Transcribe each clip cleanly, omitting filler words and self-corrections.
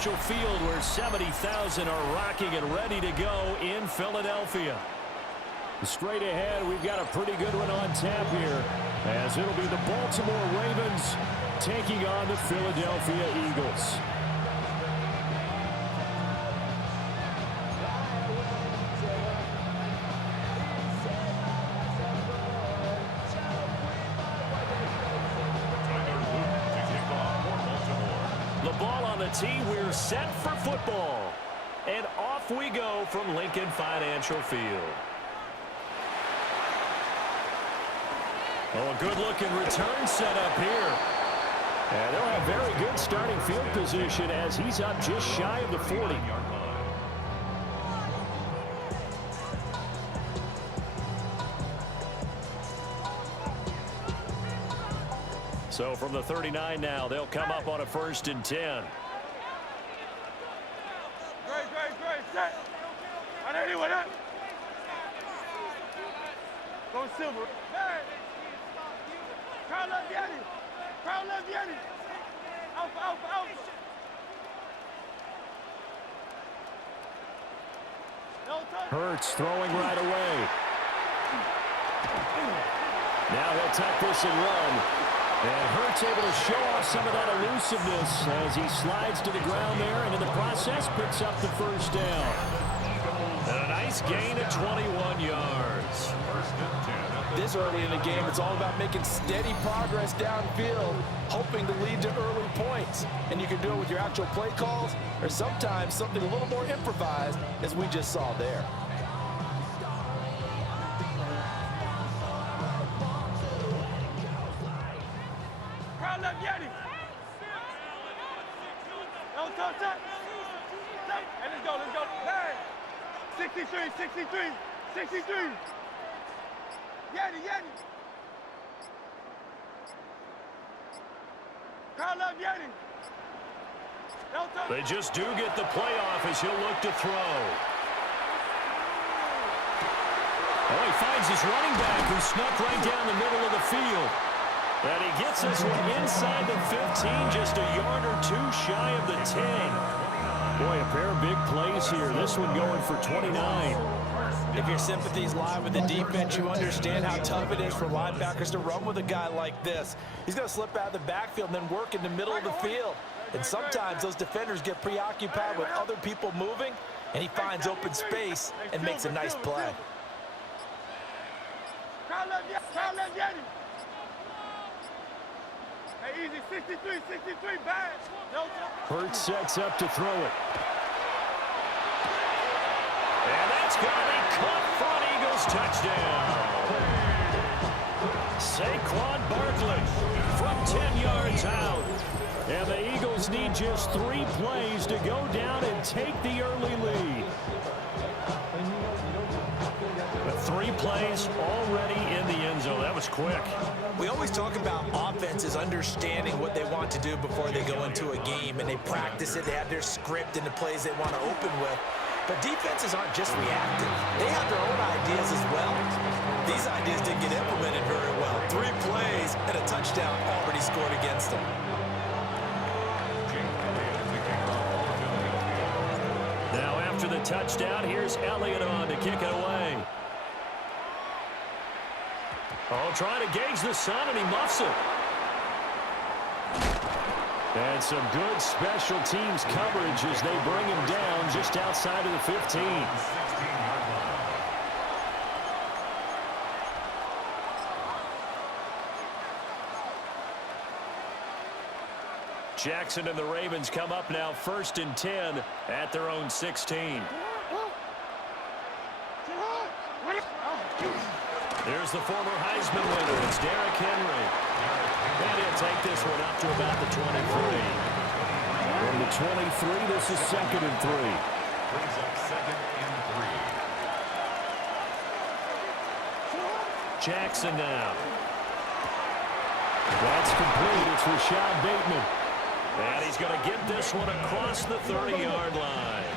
Financial Field, where 70,000 are rocking and ready to go in Philadelphia. Straight ahead, we've got a pretty good one on tap here, as it'll be the Baltimore Ravens taking on the Philadelphia Eagles. The ball on the tee, we're set for football. And off we go from Lincoln Financial Field. Oh, a good-looking return set up here. And they'll have very good starting field position as he's up just shy of the 40. So from the 39 now, they'll come up on a 1st and 10. Great, set. I know you with it. Go silver. Hey. Crowd love Yeti. Crowd love Yeti. Alpha. Hurts throwing right away. Now he'll tuck this and run. And Hurts able to show off some of that elusiveness as he slides to the ground there, and in the process picks up the 1st down. And a nice gain of 21 yards. This early in the game, it's all about making steady progress downfield, hoping to lead to early points. And you can do it with your actual play calls, or sometimes something a little more improvised, as we just saw there. Crowd love Yeti. Don't touch that. Hey, let's go. Hey, 63. Yeti. Crowd love Yeti. They just do get the playoff as he'll look to throw. Oh, he finds his running back who snuck right down the middle of the field. And he gets this one inside the 15, just a yard or two shy of the 10. Boy, a pair of big plays here. This one going for 29. If your sympathies lie with the defense, you understand how tough it is for linebackers to run with a guy like this. He's going to slip out of the backfield and then work in the middle of the field. And sometimes those defenders get preoccupied with other people moving, and he finds open space and makes a nice play. Crowd love Yeti. Hey, easy, 63, bad. Hurts sets up to throw it. And that's going to be caught for an Eagles touchdown. Saquon Barkley from 10 yards out. And the Eagles need just 3 plays to go down and take the early lead. But 3 plays already in the end zone. That was quick. We always talk about offenses understanding what they want to do before they go into a game, and they practice it. They have their script and the plays they want to open with. But defenses aren't just reactive. They have their own ideas as well. These ideas didn't get implemented very well. 3 plays and a touchdown already scored against them. Now after the touchdown, here's Elliott on to kick it away. Oh, trying to gauge the sun, and he muffs it. And some good special teams coverage as they bring him down just outside of the 15. Jackson and the Ravens come up now 1st and 10 at their own 16. There's the former Heisman winner. It's Derrick Henry. And he'll take this one up to about the 23. From the 23, this is 2nd and 3. Brings up 2nd and 3. Jackson now. That's complete. It's Rashad Bateman. And he's going to get this one across the 30-yard line.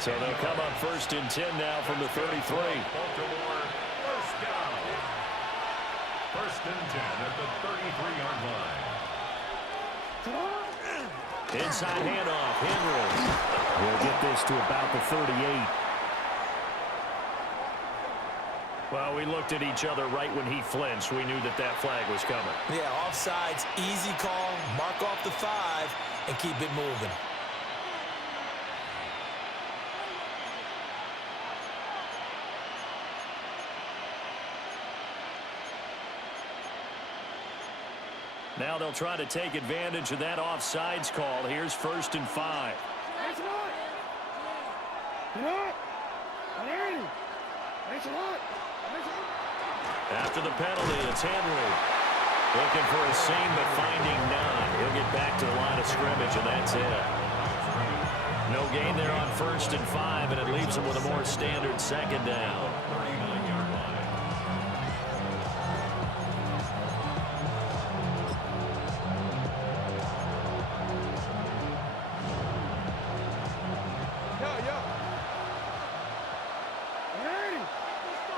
So they'll come up 1st and 10 now from the 33. Baltimore, 1st down. 1st and 10 at the 33-yard line. Inside handoff, Henry. We'll get this to about the 38. Well, we looked at each other right when he flinched. We knew that that flag was coming. Yeah, offsides, easy call, mark off the 5, and keep it moving. Now they'll try to take advantage of that offsides call. Here's 1st and 5. After the penalty, it's Henry. Looking for a seam, but finding none. He'll get back to the line of scrimmage, and that's it. No gain there on 1st and 5, and it leaves him with a more standard 2nd down. 39-yard line. Yo.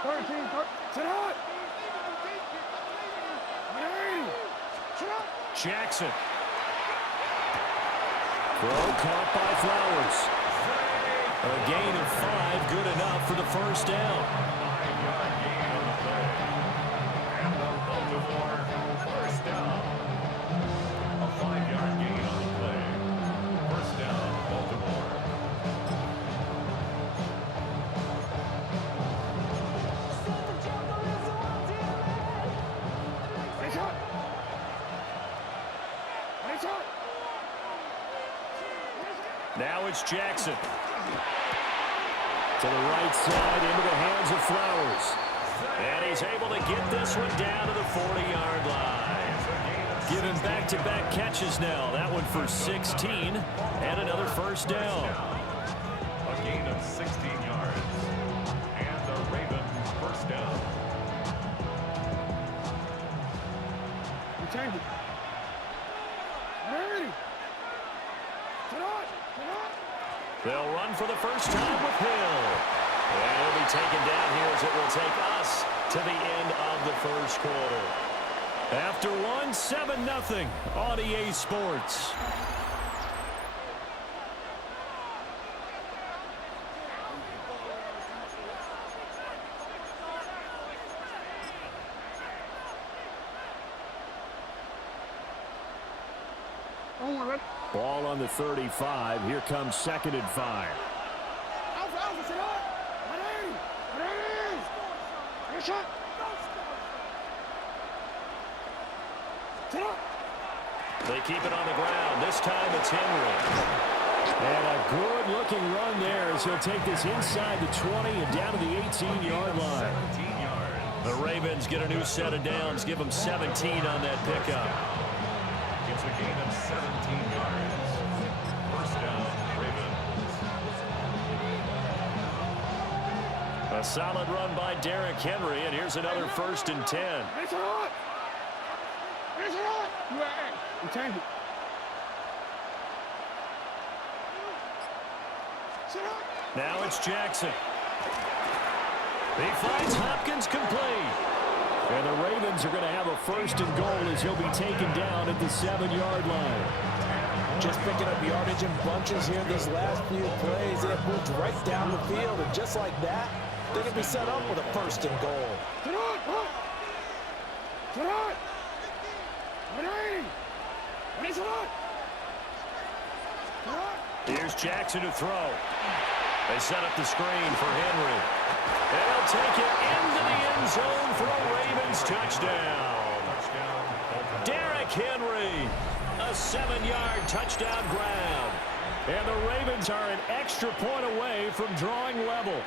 13, sit out. Jackson. Throw caught by Flowers. A gain of 5, good enough for the 1st down. 5-yard gain on the play. And the Baltimore 1st down. A 5-yard gain on the play. 1st down, Baltimore. Now it's Jackson. To the right side, into the hands of Flowers. And he's able to get this one down to the 40-yard line. Giving back-to-back catches now. That one for 16 and another 1st down. A gain of 16 yards. And the Ravens 1st down. Change it. They'll run for the 1st time with Hill. And he'll be taken down here as it will take us to the end of the 1st quarter. After one, 7-0 on EA Sports. Ball on the 35. Here comes 2nd and 5. They keep it on the ground. This time it's Henry. And a good-looking run there as he'll take this inside the 20 and down to the 18-yard line. 17 yards. The Ravens get a new set of downs. Give them 17 on that pickup. It's a gain of 17 yards. 1st down, Ravens. A solid run by Derrick Henry, and here's another 1st and 10. Change it. Now it's Jackson. He finds Hopkins complete. And the Ravens are going to have a 1st and goal as he'll be taken down at the 7-yard line. Just picking up yardage in bunches here these last few plays. They have moved right down the field, and just like that, they can be set up with a 1st and goal. Here's Jackson to throw. They set up the screen for Henry. And he'll take it into the end zone for a Ravens touchdown. Derrick Henry, a 7-yard touchdown grab. And the Ravens are an extra point away from drawing level.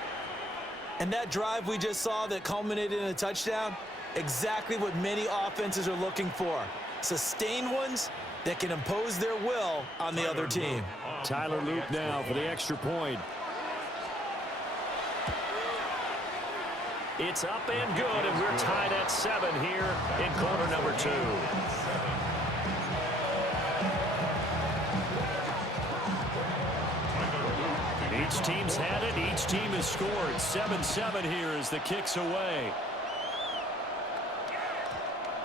And that drive we just saw that culminated in a touchdown, exactly what many offenses are looking for. Sustained ones that can impose their will on the other team. Tyler Luke now for the extra point. It's up and good, and we're tied at 7 here in quarter number 2. Each team's had it. Each team has scored. 7-7 here as the kick's away.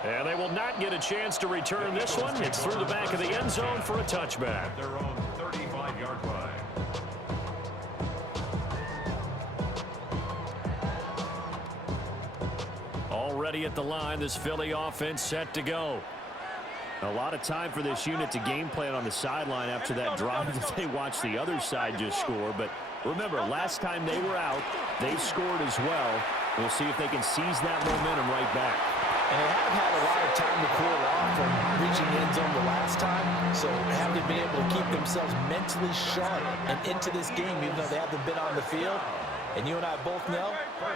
And they will not get a chance to return this one. It's through the back of the end zone for a touchback. Their own 35-yard line. Already at the line, this Philly offense set to go. A lot of time for this unit to game plan on the sideline after that drive that they watched the other side just score. But remember, last time they were out, they scored as well. We'll see if they can seize that momentum right back. And they haven't had a lot of time to cool off from reaching the end zone the last time, so haven't been able to keep themselves mentally sharp and into this game, even though they haven't been on the field. And you and I both know,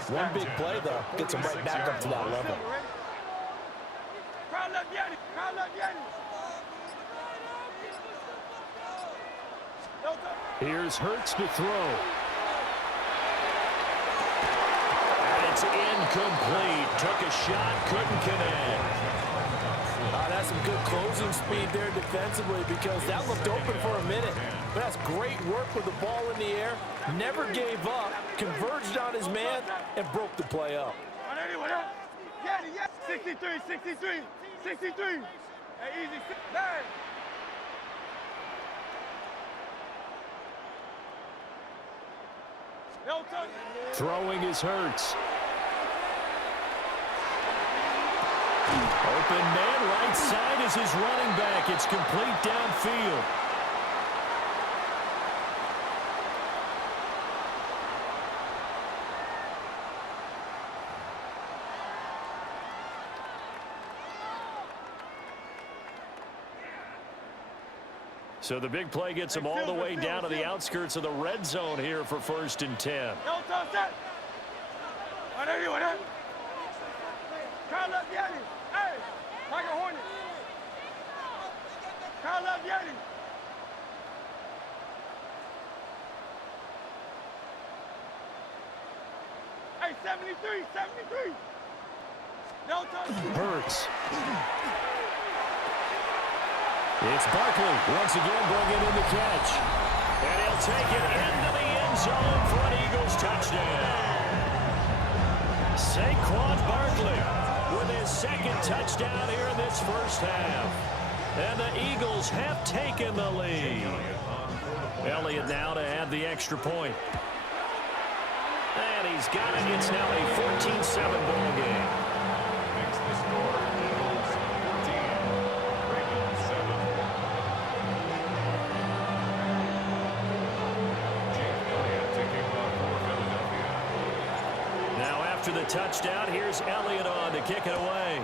one big play, though, gets them right back up to that level. Here's Hurts to throw. It's incomplete. Took a shot, couldn't connect. That's some good closing speed there defensively because that looked open for a minute. But that's great work with the ball in the air. Never gave up, converged on his man, and broke the play up. 63, 63, 63. Hey, easy. Hey. Throwing is Hurts. Open man right side is his running back. It's complete downfield. So the big play gets him all the way down to the outskirts of the red zone here for 1st and 10. Hey, 73, 73. Hurts. It's Barkley once again bringing in the catch. And he'll take it into the end zone for an Eagles touchdown. Saquon Barkley with his 2nd touchdown here in this first half. And the Eagles have taken the lead. Elliott now to add the extra point. And he's got it. It's now a 14-7 ball game. Makes the score Eagles 14, Ravens 7. Jake Elliott taking off for Philadelphia. Now after the touchdown, here's Elliott on to kick it away.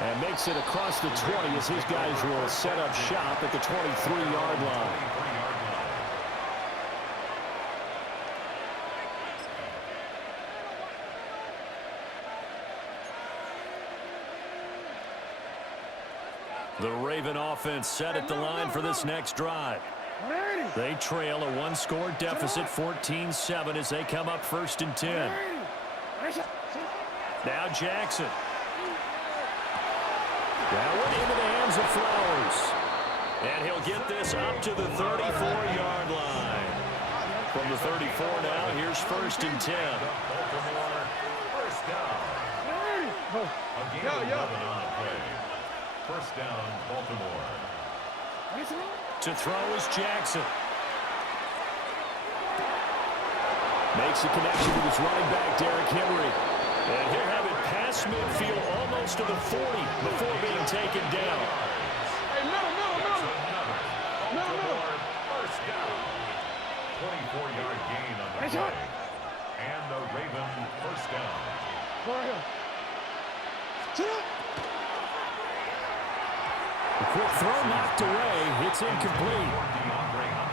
And makes it across the 20 as his guys will set up shop at the 23-yard line. The Raven offense set at the line for this next drive. They trail a one-score deficit, 14-7, as they come up 1st and 10. Now Jackson. That one into the hands of Flowers. And he'll get this up to the 34-yard line. From the 34 now, here's 1st and 10. Baltimore, first down. A gain of 11 on the play. First down, Baltimore. To throw is Jackson. Makes a connection with his running back, Derrick Henry. And he'll have it past midfield, almost to the 40, before being taken down. Hey, middle. First down. 24-yard gain on the play. And the Raven first down. A quick throw knocked away. It's incomplete.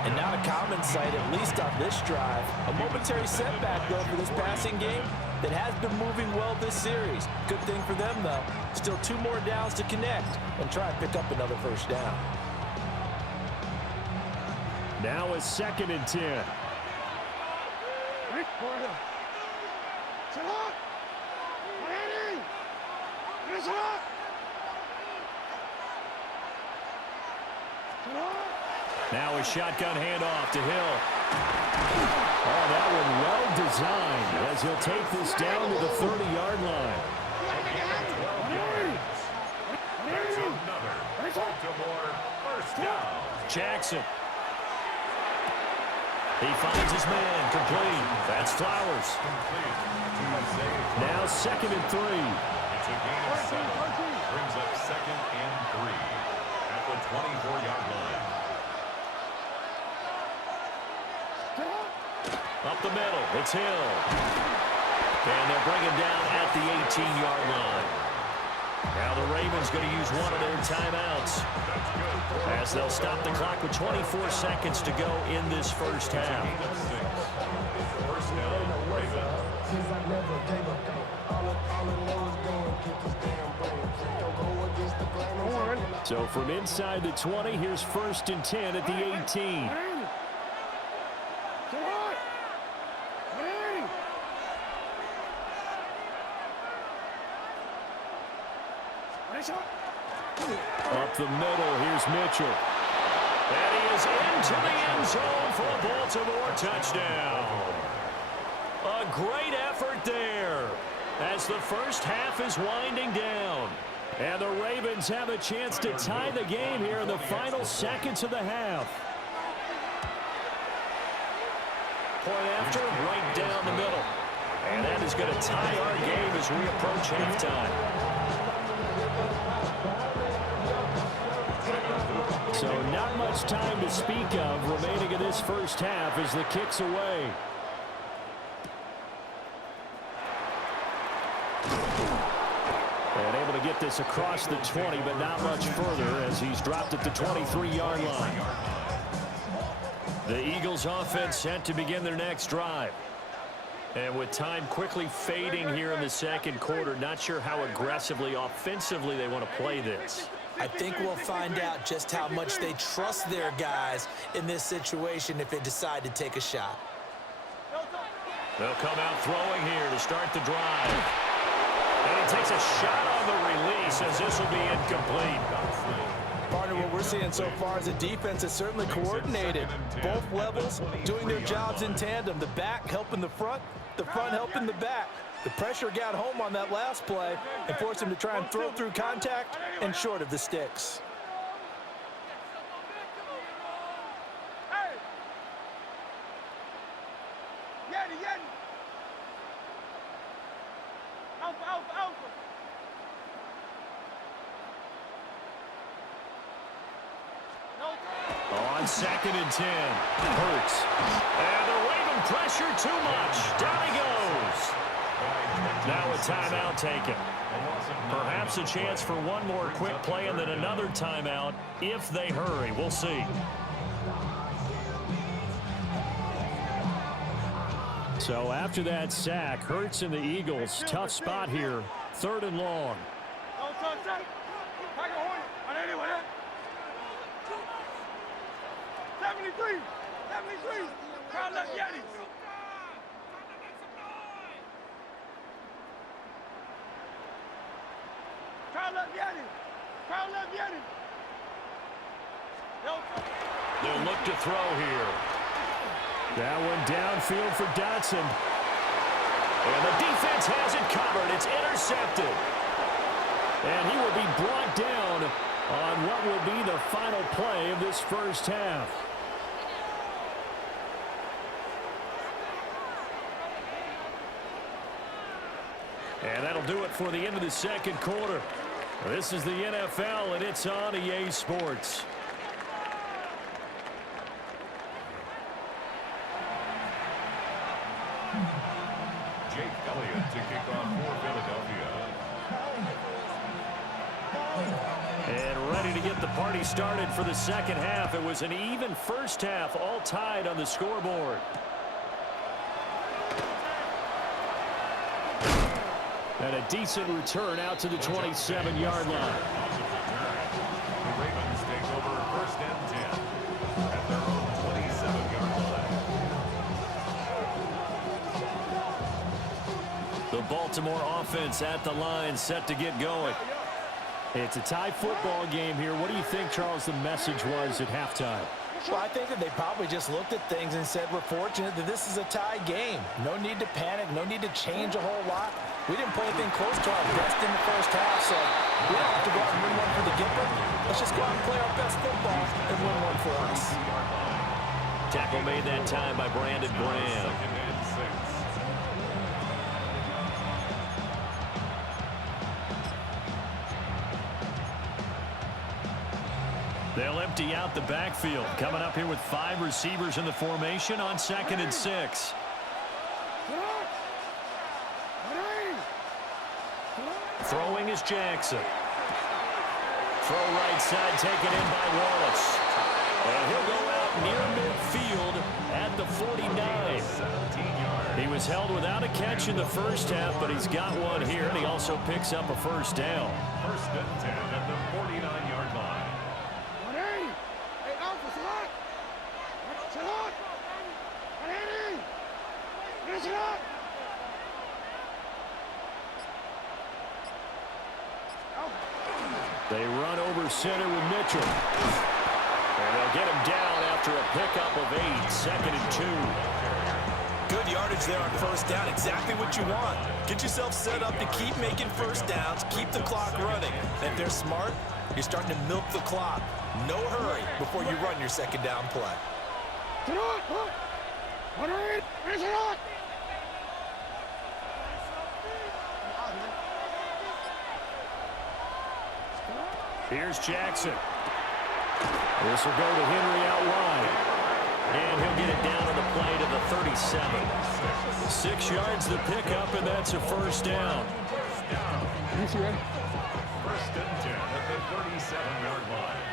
And not a common sight, at least on this drive. A momentary setback, though, for this passing game that has been moving well this series. Good thing for them, though. Still 2 more downs to connect and try and pick up another first down. Now a 2nd and 10. Now a shotgun handoff to Hill. Oh, that one well designed as he'll take this down to the 30-yard line. That's another Baltimore first down. Jackson. He finds his man complete. That's Flowers. Now 2nd and 3. It's a gain of 7. Brings up 2nd and 3 at the 24-yard line. Up the middle, it's Hill. And they'll bring him down at the 18-yard line. Now the Ravens going to use one of their timeouts as they'll stop the clock with 24 seconds to go in this first half. First down, Ravens. So from inside the 20, here's 1st and 10 at the 18. Up the middle, here's Mitchell. And he is into the end zone for a Baltimore touchdown. A great effort there as the first half is winding down. And the Ravens have a chance to tie the game here in the final seconds of the half. Point after, right down the middle. And that is going to tie our game as we approach halftime. So not much time to speak of remaining in this first half as the kick's away. And able to get this across the 20, but not much further as he's dropped at the 23-yard line. The Eagles offense set to begin their next drive. And with time quickly fading here in the second quarter, not sure how aggressively, offensively they want to play this. I think we'll find out just how much they trust their guys in this situation if they decide to take a shot. They'll come out throwing here to start the drive. And he takes a shot on the release as this will be incomplete. Partner, what we're seeing so far is the defense is certainly coordinated. Both levels doing their jobs in tandem. The back helping the front helping the back. The pressure got home on that last play and forced him to try and throw through contact and short of the sticks. Hey! Yeti, Yeti! Alpha, Alpha, Alpha! On 2nd and 10, Hurts. And the Raven pressure too much. Down he goes. Now a timeout taken. Perhaps a chance for one more quick play and then another timeout if they hurry. We'll see. So after that sack, Hurts and the Eagles, tough spot here. 3rd and long. Don't touch that! Tiger Hornet! On anyone, huh? 73! 73! Crowd left Yeti! Crowd left Yeti! Crowd left Yeti! They'll look to throw here. That one downfield for Dotson. And the defense has it covered. It's intercepted. And he will be brought down on what will be the final play of this first half. And that'll do it for the end of the second quarter. This is the NFL, and it's on EA Sports. Jake Elliott to kick off for Philadelphia. And ready to get the party started for the second half. It was an even first half, all tied on the scoreboard. And a decent return out to the 27-yard line. The Ravens take over 1st and 10 at their own 27-yard line. The Baltimore offense at the line, set to get going. It's a tie football game here. What do you think, Charles, the message was at halftime? Well, I think that they probably just looked at things and said, we're fortunate that this is a tie game. No need to panic, no need to change a whole lot. We didn't play anything close to our best in the first half, so we don't have to go out and win one for the Gipper. Let's just go out and play our best football and win one for us. Tackle made that time by Brandon Graham. Second and 6. They'll empty out the backfield. Coming up here with 5 receivers in the formation on 2nd and 6. Throwing is Jackson. Throw right side taken in by Wallace. And he'll go out near midfield at the 49. 17 yards. He was held without a catch in the first half, but he's got one here, and he also picks up a first down. First and 10 at the 49-yard line. They run over center with Mitchell. And they'll get him down after a pickup of 8, 2nd and 2. Good yardage there on first down, exactly what you want. Get yourself set up to keep making first downs, keep the clock running. And if they're smart, you're starting to milk the clock. No hurry before you run your second down play. Here's Jackson. This will go to Henry out wide. And he'll get it down on the play to the 37. 6 yards the pickup, and that's a first down. First and 10 at the 37-yard line.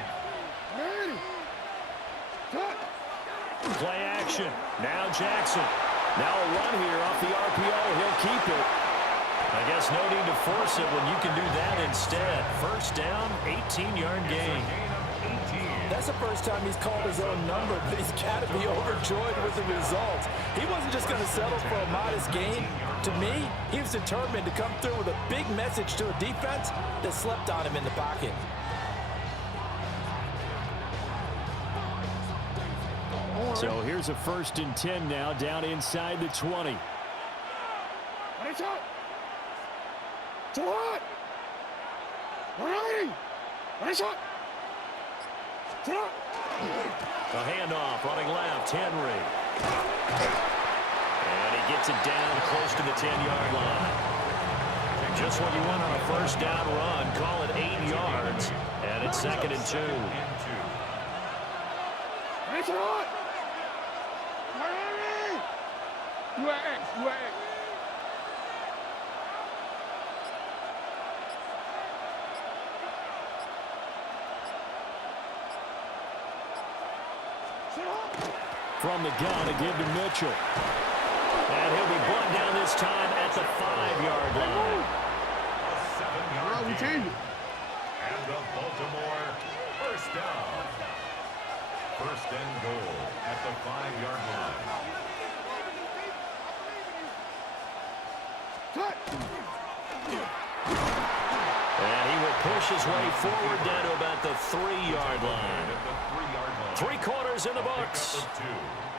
Play action. Now Jackson. Now a run here off the RPO. He'll keep it. I guess no need to force it when you can do that instead. First down, 18-yard gain. That's the first time he's called his own number, but he's got to be overjoyed with the results. He wasn't just going to settle for a modest gain. To me, he was determined to come through with a big message to a defense that slept on him in the pocket. So here's a 1st and 10 now, down inside the 20. A handoff, running left, Henry. And he gets it down close to the 10-yard line. Just what you want on a first down run. Call it 8 yards. And it's 2nd and 2. From the gun to give to Mitchell. And he'll be brought down this time at the 5-yard line. A 7-yard gain. And the Baltimore first down. First and goal at the 5-yard line. And he will push his way forward down to about the 3-yard line. At the 3-yard line. 3 quarters in the books.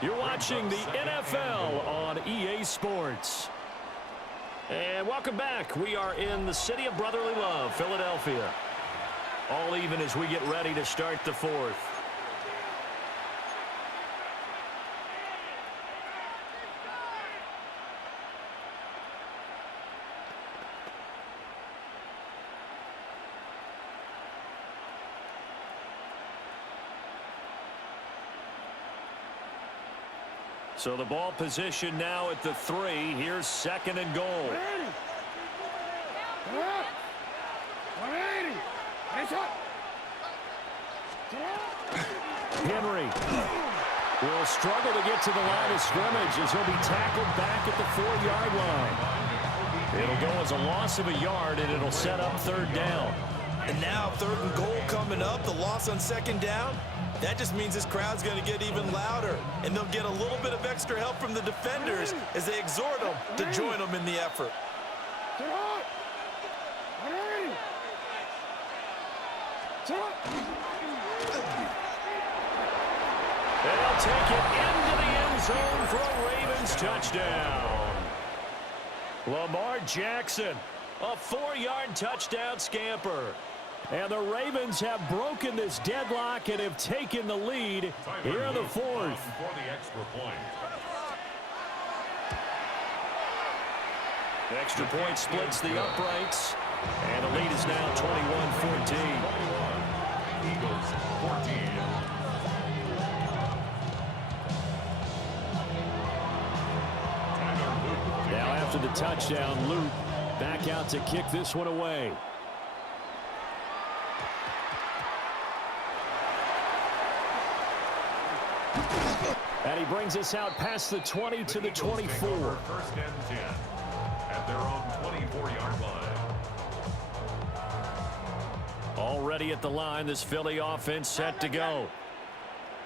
You're watching the NFL on EA Sports. And welcome back. We are in the city of brotherly love, Philadelphia. All even as we get ready to start the 4th. So the ball position now at the 3. Here's 2nd and goal. Henry will struggle to get to the line of scrimmage as he'll be tackled back at the 4-yard line. It'll go as a loss of a yard, and it'll set up 3rd down. And now 3rd and goal coming up, the loss on 2nd down. That just means this crowd's going to get even louder, and they'll get a little bit of extra help from the defenders as they exhort them to join them in the effort. They'll take it into the end zone for a Ravens touchdown. Lamar Jackson, a 4-yard touchdown scamper. And the Ravens have broken this deadlock and have taken the lead here in the fourth. For the extra point. The extra point splits the uprights. And the lead is now 21-14. Eagles 14. Now after the touchdown, Luke back out to kick this one away. And he brings us out past the 20 to the 24. First and 10 at their own 24-yard line. Already at the line, this Philly offense set to go.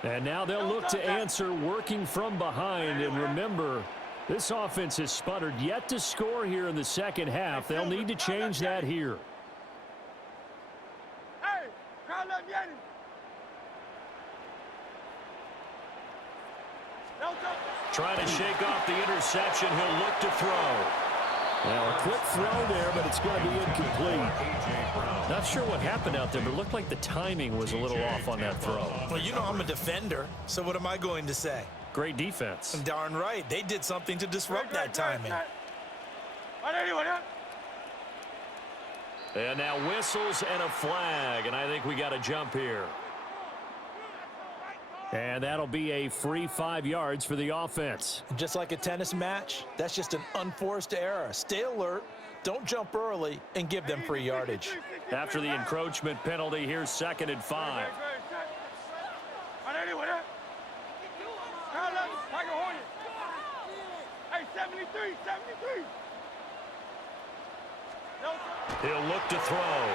And now they'll look to answer working from behind. And remember, this offense has sputtered yet to score here in the second half. They'll need to change that here. Hey, crowd left Yanni. Trying to shake off the interception. He'll look to throw. Now a quick throw there, but it's going to be incomplete. Not sure what happened out there, but it looked like the timing was a little off on that throw. Well, you know I'm a defender, so what am I going to say? Great defense. Darn right. They did something to disrupt that timing. And now whistles and a flag, and I think we got a jump here. And that'll be a free 5 yards for the offense. Just like a tennis match, that's just an unforced error. Stay alert, don't jump early, and give them free yardage. After the encroachment penalty, here's 2nd and 5. Hey, 73. He'll look to throw.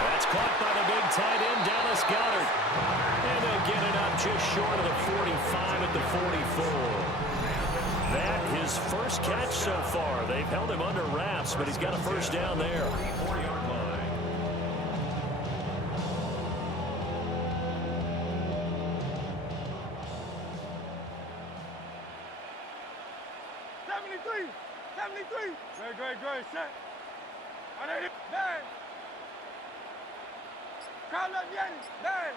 That's caught by the big tight end, Dallas Goedert. And they'll get it up just short of the 45 at the 44. That his first catch so far. They've held him under wraps, but he's got a first down there. 4-yard line. Great, set. Bang. Crowd left Yanni. Bang.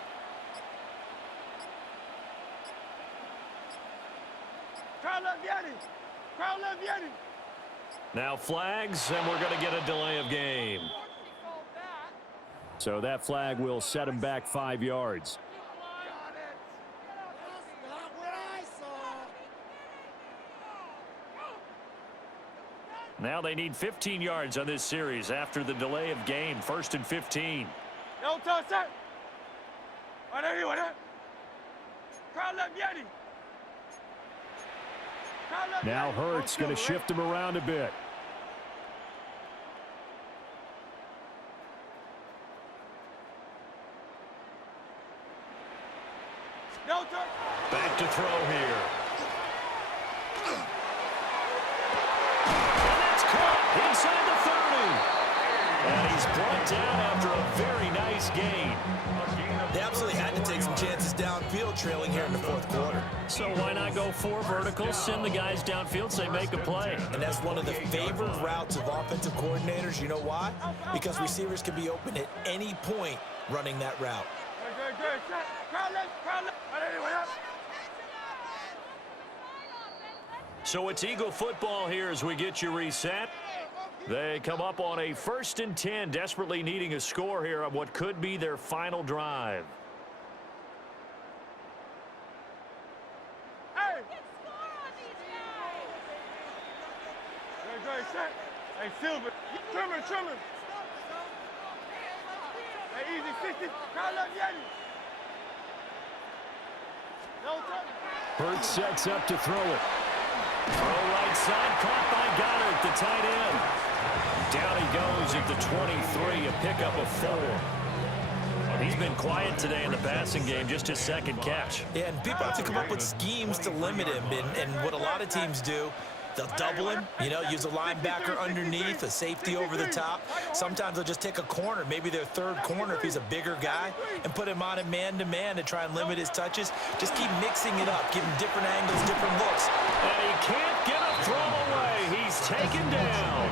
Crowd left Yanni. Now flags, and we're going to get a delay of game. So that flag will set him back 5 yards. Now they need 15 yards on this series after the delay of game. 1st and 15. Don't touch that. Crowd left Yanni. Now Hurts going to shift him around a bit. Back to throw here. And that's caught inside the 30. And he's brought down after a very nice gain. They absolutely had to take some chances downfield trailing here in the 4th quarter. So why not go 4 verticals, send the guys downfield, say make a play. And that's one of the favorite routes of offensive coordinators. You know why? Because receivers can be open at any point running that route. Good. Crowd left. So it's Eagle football here as we get you reset. They come up on a 1st and 10, desperately needing a score here on what could be their final drive. Hey! Great, set. Hey, Silver. Trimmer. Hey, easy, 60. Crowd left Yanni. No touch. Hurts sets up to throw it. Throw right side, caught by Goddard, the tight end. Down he goes at the 23, a pickup of 4. Well, he's been quiet today in the passing game, just his 2nd catch. Yeah, and people have to come up with schemes to limit him. And what a lot of teams do They'll double him, you know, use a linebacker underneath, a safety over the top. Sometimes they'll just take a corner, maybe their third corner if he's a bigger guy, and put him on a man-to-man to try and limit his touches. Just keep mixing it up, give him different angles, different looks. And he can't get a throw away. He's taken down.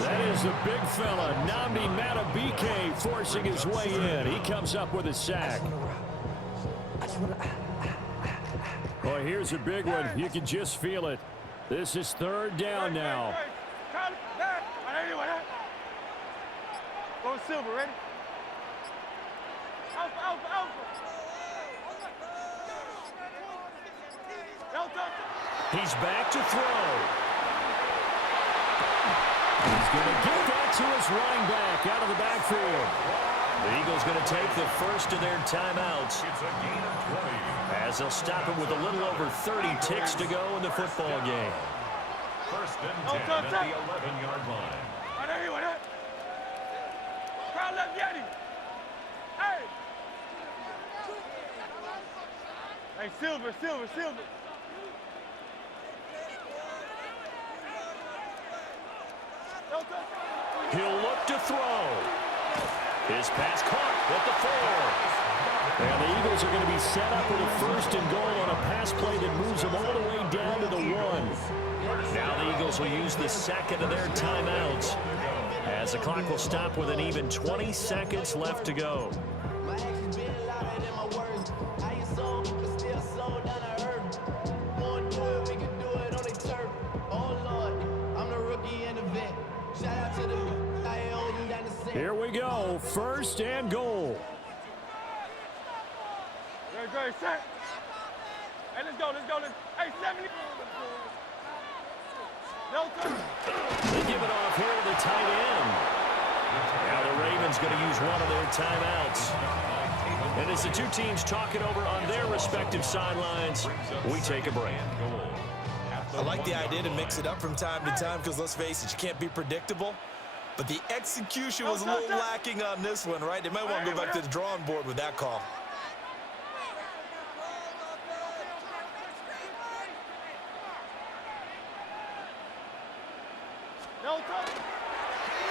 That is the big fella, Nnamdi Madubuike, forcing his way in. He comes up with a sack. Boy, here's a big one. You can just feel it. This is third down now. Go Silver, ready? Alpha. He's back to throw. He's going to get that to his running back out of the backfield. The Eagles going to take the first of their timeouts, It's a gain of 20. as they'll stop it with a little over 30 ticks to go in the football game. First and 10 at the 11-yard line. Crowd left Yeti. Hey. Hey, Silver. He'll look to throw. His pass caught at the 4. And the Eagles are going to be set up with a first and goal on a pass play that moves them all the way down to the 1. Now the Eagles will use the second of their timeouts, as the clock will stop with an even 20 seconds left to go. My actions been louder than my words. I ain't sold, but still sold down to earth. Won't do it, we can do it on the turf. Oh Lord, I'm the rookie and the vet. Shout out to the I ain't holding down the set. Here we go, first and goal. Great, set. Hey, let's go. Hey, 70. No turn. They give it off here to the tight end. Now the Ravens going to use one of their timeouts. And as the two teams talk it over on their respective sidelines, we take a break. I like the idea to mix it up from time to time because, let's face it, you can't be predictable. But the execution was a little lacking on this one, right? They might want to go back to the drawing board with that call.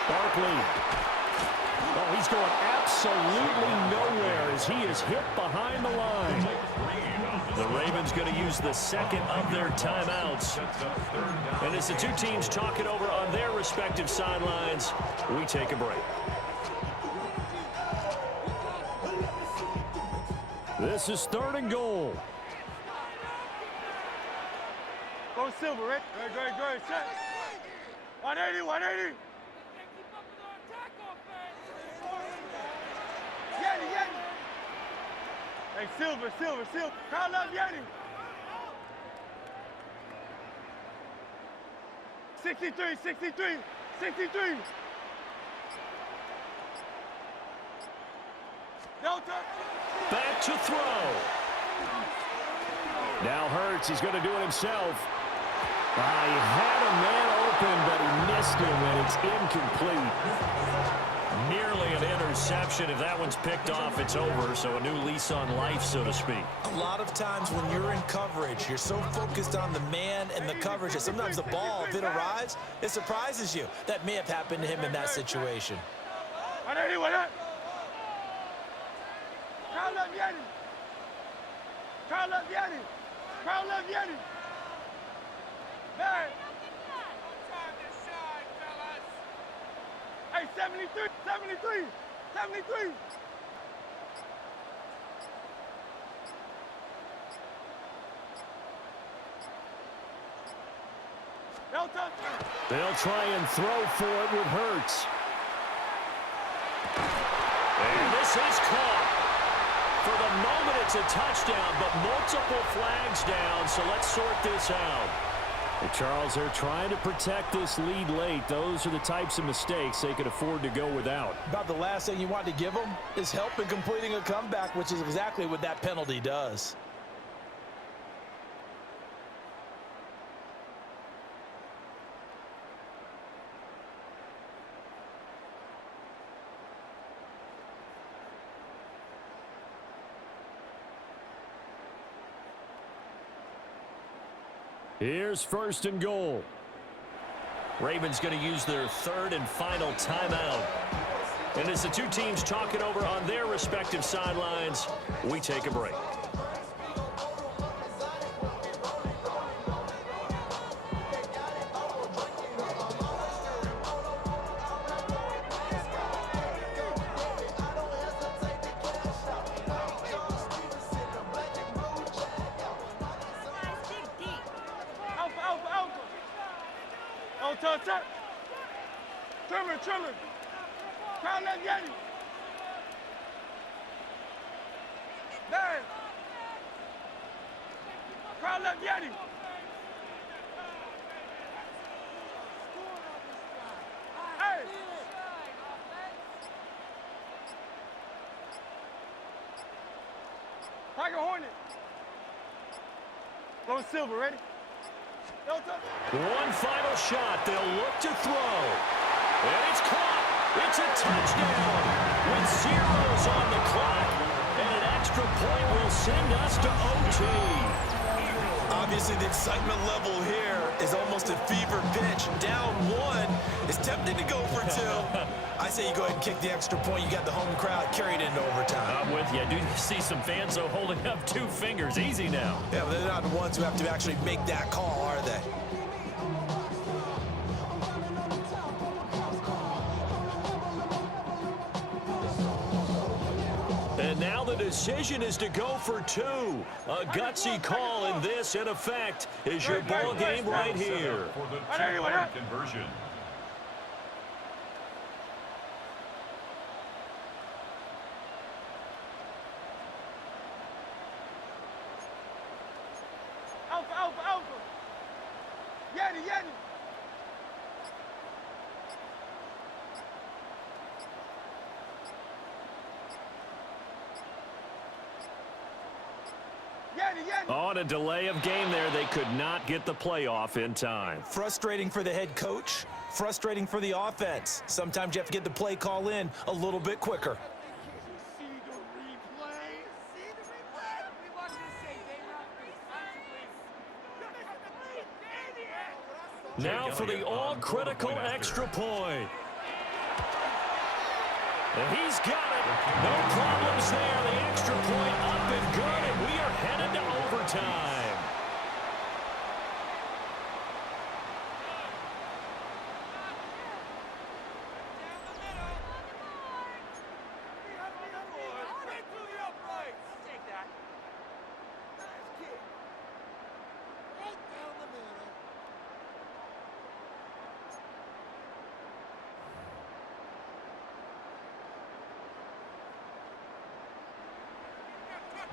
Barkley. Oh, he's going absolutely nowhere as he is hit behind the line. The Ravens going to use the second of their timeouts. And as the two teams talk it over on their respective sidelines, we take a break. This is third and goal. Go Silver, right? Great. Set. 180. Yeti. Hey, Silver. Crowd left Yeti. 63. No touch. Back to throw. Now Hurts, he's going to do it himself. He had a man open, but he missed him, and it's incomplete. Nearly an interception. If that one's picked off, it's over, so a new lease on life, so to speak. A lot of times when you're in coverage, you're so focused on the man and the coverage that sometimes the ball, if it arrives, it surprises you. That may have happened to him in that situation. 180. Crowd left Yeti. Man. Hey, 73. No touch. They'll try and throw for it with Hurts. And this is caught. For the moment, it's a touchdown, but multiple flags down, so let's sort this out. Hey, Charles, they're trying to protect this lead late. Those are the types of mistakes they could afford to go without. About the last thing you want to give them is help in completing a comeback, which is exactly what that penalty does. Here's first and goal. Ravens going to use their third and final timeout. And as the two teams talk it over on their respective sidelines, we take a break. Touch. Trimmer. Crown that Yeti. There. Crown that Yeti. Hey. Tiger Hornet. Lone Silver, ready? One final shot. They'll look to throw. And it's caught. It's a touchdown with zeros on the clock. And an extra point will send us to OT. Obviously, the excitement level here is almost a fever pitch. Down one. It's tempting to go for two. I say you go ahead and kick the extra point. You got the home crowd carried into overtime. I'm with you. I do see some fans, though, holding up 2 fingers. Easy now. Yeah, but they're not the ones who have to actually make that call, are they? And now the decision is to go for 2. A gutsy call in this, in effect, is your ball game right here. For the 2-point conversion. Alpha. Yeti. On a delay of game there, they could not get the playoff in time. Frustrating for the head coach, frustrating for the offense. Sometimes you have to get the play call in a little bit quicker. Now for the all-critical extra point. And he's got it. No problems there. The extra point up and good, and we are headed to overtime.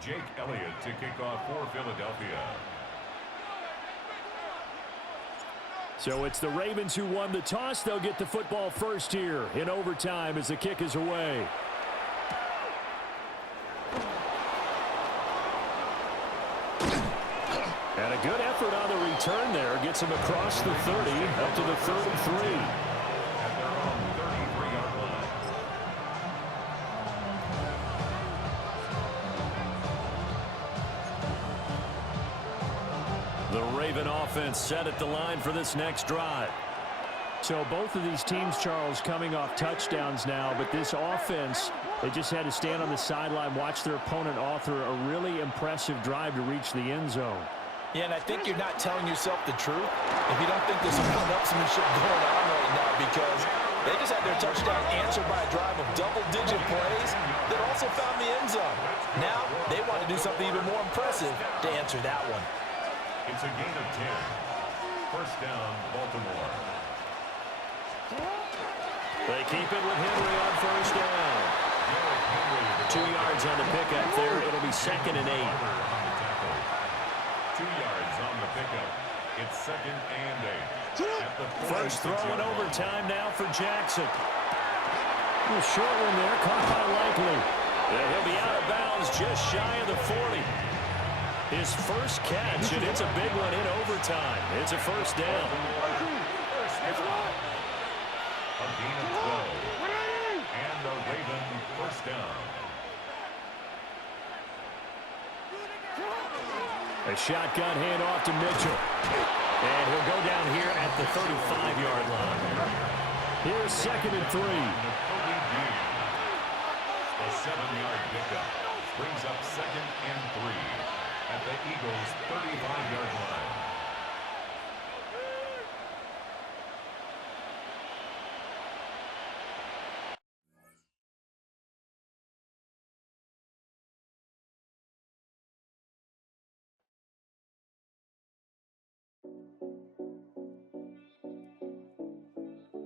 Jake Elliott to kick off for Philadelphia. So it's the Ravens who won the toss. They'll get the football first here in overtime as the kick is away. And a good effort on the return there. Gets him across the 30 up to the 33. At their own 33-yard line. The Raven offense set at the line for this next drive. So both of these teams, Charles, coming off touchdowns now, but this offense, they just had to stand on the sideline, watch their opponent author a really impressive drive to reach the end zone. Yeah, and I think you're not telling yourself the truth if you don't think there's some one-upsmanship going on right now, because they just had their touchdown answered by a drive of double-digit plays that also found the end zone. Now they want to do something even more impressive to answer that one. It's a gain of 10. First down, Baltimore. They keep it with Henry on first down. 2 yards on the pickup there. It'll be 2nd and 8. 2 yards on the pickup. It's 2nd and 8. First throw in overtime now for Jackson. A short one there, caught by Likely. And he'll be out of bounds just shy of the 40. His first catch, and it's a big one in overtime. It's a first down. A gain of 12. And the Raven first down. A shotgun handoff to Mitchell. And he'll go down here at the 35-yard line. Here's 2nd and 3. A 7-yard pickup brings up 2nd and 3 at the Eagles' 35-yard line.